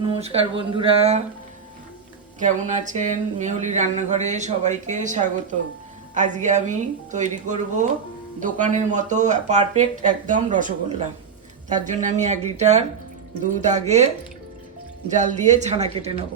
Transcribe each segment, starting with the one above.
নমস্কার বন্ধুরা, কেমন আছেন? মেহুলি রান্নাঘরে সবাইকে স্বাগত। আজকে আমি তৈরি করব দোকানের মতো পারফেক্ট একদম রসগোল্লা। তার জন্য আমি 1 লিটার দুধ আগে জাল দিয়ে ছানা কেটে নেব।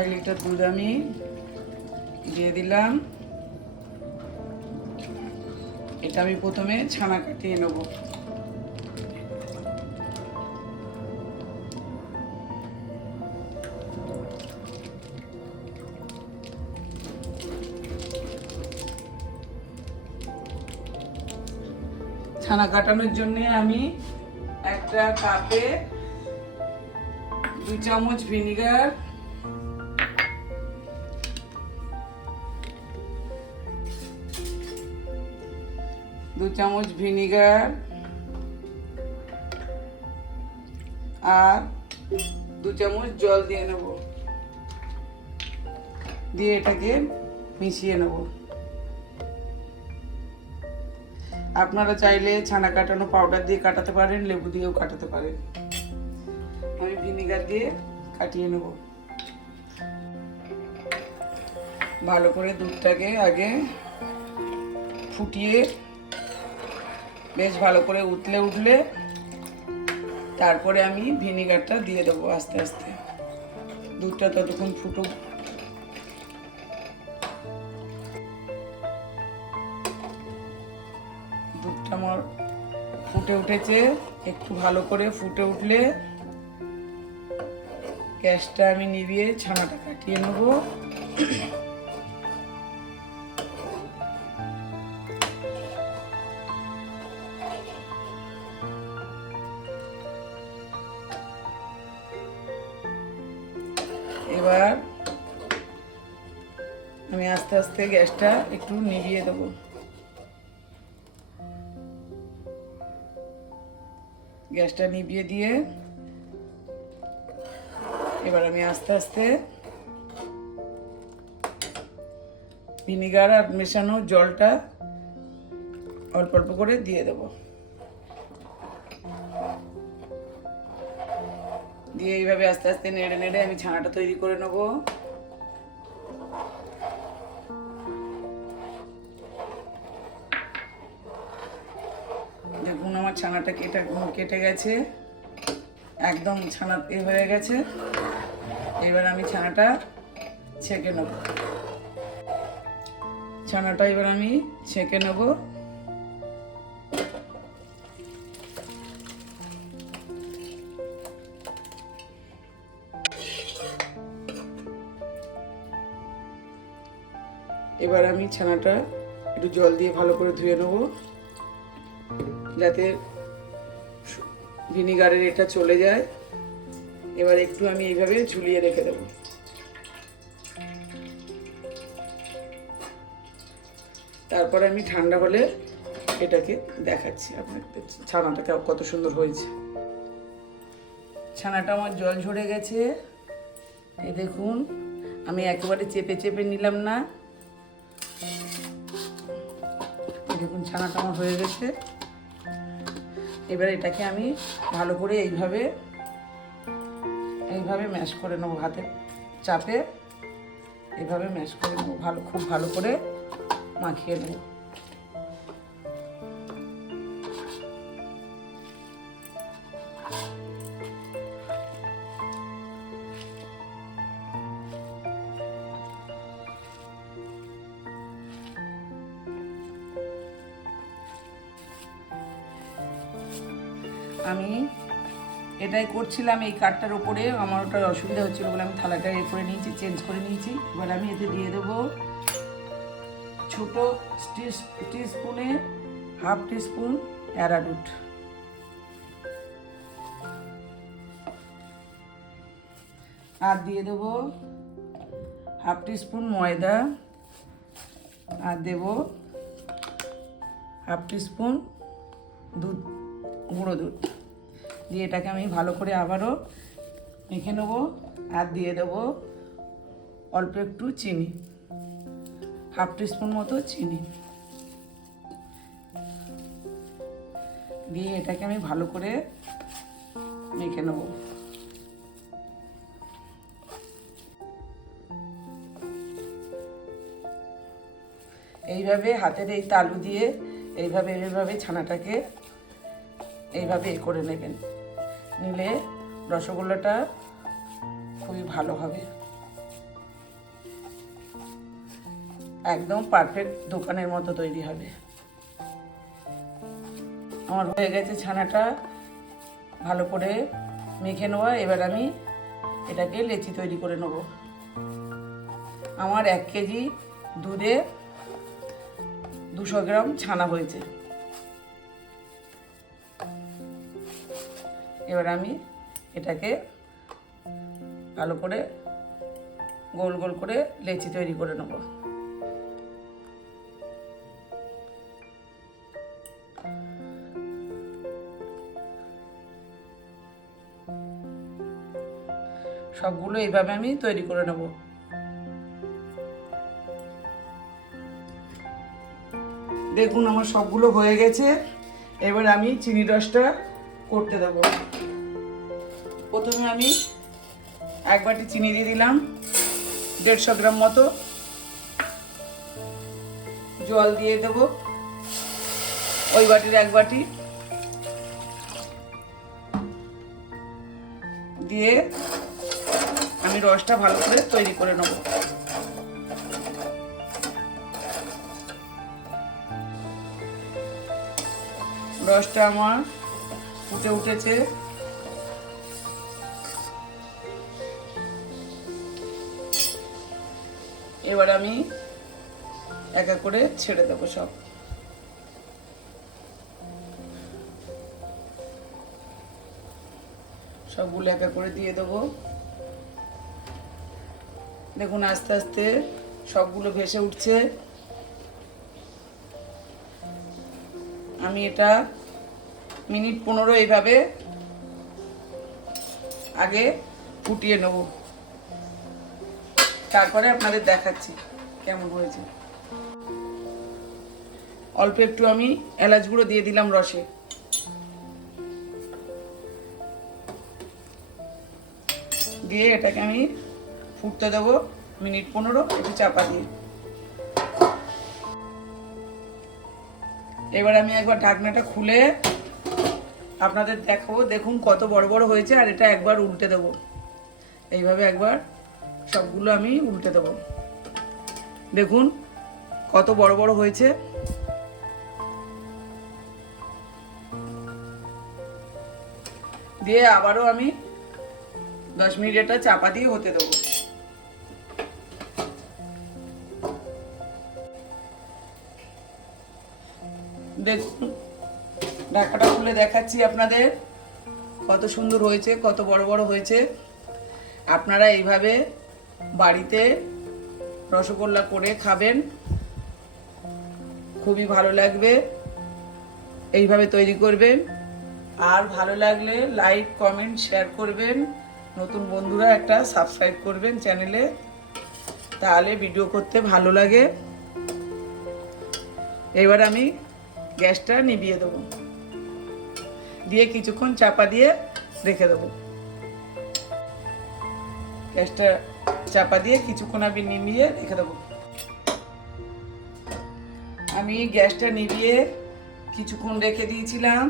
এক লিটার দুধ আমি দিয়ে দিলাম। এটা আমি প্রথমে ছানা কাটিয়ে নেব। ছানা কাটানোর জন্য আমি একটা কাপে 2 চামচ ভিনিগার, 2 চামচ ভিনিগার আর 2 চামচ জল দিয়ে নেব, দিয়ে এটাকে মিশিয়ে নেব। আপনারা চাইলে ছানা কাটানো পাউডার দিয়ে কাটাতে পারেন, লেবু দিয়েও কাটাতে পারেন। আমি ভিনিগার দিয়ে কাটিয়ে নেব। ভালো করে দুধটাকে আগে ফুটিয়ে বেশ ভালো করে উঠলে তারপরে আমি ভিনিগারটা দিয়ে দেবো আস্তে আস্তে। দুধটা ততক্ষণ ফুটুক। দুধটা আমার ফুটে উঠেছে। একটু ভালো করে ফুটে উঠলে গ্যাসটা আমি নিভিয়ে ছানাটা কাটিয়ে নেব। এবার আমি আস্তে আস্তে গ্যাসটা একটু নিভিয়ে দেবো। গ্যাসটা নিভিয়ে দিয়ে এবার আমি আস্তে আস্তে ভিনিগার আর মেশানো জলটা অল্প অল্প করে দিয়ে দেবো। দিয়ে এইভাবে আস্তে আস্তে নেড়ে নেড়ে আমি ছানাটা তৈরি করে নেব। দেখুন আমার ছানাটা কেটে গেছে, একদম ছানা হয়ে গেছে। এবার আমি ছানাটা ছেঁকে নেব। ছানাটা এবার আমি ছেঁকে নেব। এবার আমি ছানাটা একটু জল দিয়ে ভালো করে ধুয়ে নেব, যাতে ভিনিগারের এটা চলে যায়। এবার একটু আমি এইভাবে ঝুলিয়ে রেখে দেব। তারপর আমি ঠান্ডা হলে এটাকে দেখাচ্ছি আপনাদের ছানাটা কত সুন্দর হয়েছে। ছানাটা আমার জল ঝরে গেছে। এই দেখুন, আমি একেবারে চেপে চেপে নিলাম না। দেখুন ছানাটা আমার হয়ে গেছে। এবার এটাকে আমি ভালো করে এইভাবে ম্যাশ করে নেবো, হাতে চাপে এইভাবে ম্যাশ করে নেবো। খুব ভালো করে মাখিয়ে নেব। আমি এটাই করছিলাম এই কাঠটার উপরে। আমার ওটা অসুবিধা হচ্ছিল বলে আমি থালাটা করে নিয়েছি, চেঞ্জ করে নিয়েছি। এবার আমি এতে দিয়ে দেবো ছোট টিস্পুনে হাফ টিস্পুন অ্যারারুট, আর দিয়ে দেবো হাফ টিস্পুন ময়দা, আর দেব হাফ টিস্পুন দুধ, গুঁড়ো দুধ দিয়ে এটাকে আমি ভালো করে আবারও মেখে নেবো আর দিয়ে দেবো অল্প একটু চিনি, 1/2 টিস্পুন মতো চিনি দিয়ে এটাকে আমি ভালো করে মেখে নেব। এইভাবে হাতের এই তালু দিয়ে এইভাবে ছানাটাকে এইভাবে করে নেবেন, নিলে রসগোল্লাটা খুবই ভালো হবে, একদম পারফেক্ট দোকানের মতো তৈরি হবে। আমার হয়ে গেছে ছানাটা ভালো করে মেখে নেওয়া। এবার আমি এটাকে লেচি তৈরি করে নেব। আমার 1 কেজি দুধে 200 গ্রাম ছানা হয়েছে। এবার আমি এটাকে ভালো করে গোল গোল করে লেচি তৈরি করে নেব। সবগুলো এইভাবে আমি তৈরি করে নেব। দেখুন আমার সবগুলো হয়ে গেছে। এবার আমি চিনি রসটা করতে দেব। প্রথমে আমি 1 বাটি চিনি দিয়ে দিলাম, 150 গ্রাম মতো। জল দিয়ে দেব ওই বাটির 1 বাটি, দিয়ে আমি রসটা ভালো করে তৈরি করে নেব। রসটা আমার ফুটে উঠেছে। এবার আমি এক এক করে ছেড়ে দেবো সব। সবগুলো এক এক করে দিয়ে দেবো। দেখুন আস্তে আস্তে সবগুলো ভেসে উঠছে। আমি এটা মিনিট 15 এইভাবে আগে ফুটিয়ে নেব, তারপরে আপনাদের দেখাচ্ছি কেমন হয়েছে। অল্প একটু আমি এলাচ গুঁড়ো দিয়ে দিলাম রসে, দিয়ে এটাকে আমি ফুটতে দেবো মিনিট 15 একটু চাপা দিয়ে। এবার আমি একবার ঢাকনাটা খুলে আপনাদের দেখাবো। দেখুন কত বড় বড় হয়েছে। আর এটা একবার উল্টে দেবো, এইভাবে একবার সবগুলো আমি উল্টে দেবো। দেখুন কত বড় বড় হয়েছে। দিয়ে আবারও আমি 10 মিনিট এটা চাপা দিয়ে হতে দেবো। দেখুন ঢাকাটা খুলে দেখাচ্ছি আপনাদের কত সুন্দর হয়েছে, কত বড় বড় হয়েছে। আপনারা এইভাবে বাড়িতে রসগোল্লা করে খাবেন, খুবই ভালো লাগবে। এইভাবে তৈরি করবেন। আর ভালো লাগলে লাইক কমেন্ট শেয়ার করবেন। নতুন বন্ধুরা একটা সাবস্ক্রাইব করবেন চ্যানেলে, তাহলে ভিডিও করতে ভালো লাগে। এবার আমি গ্যাসটা নিভিয়ে দেবো, দিয়ে কিছুক্ষণ চাপা দিয়ে রেখে দেবো। গ্যাসটা চাপা দিয়ে কিছুক্ষণ আমি নিভিয়ে রেখে দেবো। আমি গ্যাসটা নিভিয়ে কিছুক্ষণ রেখে দিয়েছিলাম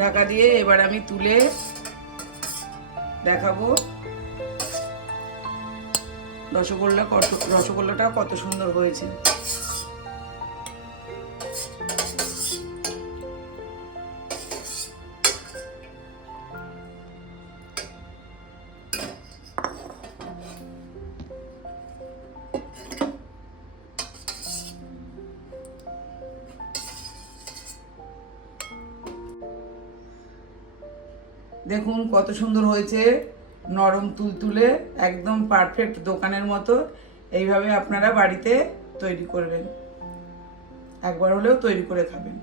ঢাকা দিয়ে। এবার আমি তুলে দেখাবো রসগোল্লাটা কত সুন্দর হয়েছে। দেখুন কত সুন্দর হয়েছে, নরম তুলতুলে, একদম পারফেক্ট দোকানের মতো। এইভাবে আপনারা বাড়িতে তৈরি করবেন, একবার হলেও তৈরি করে খাবেন।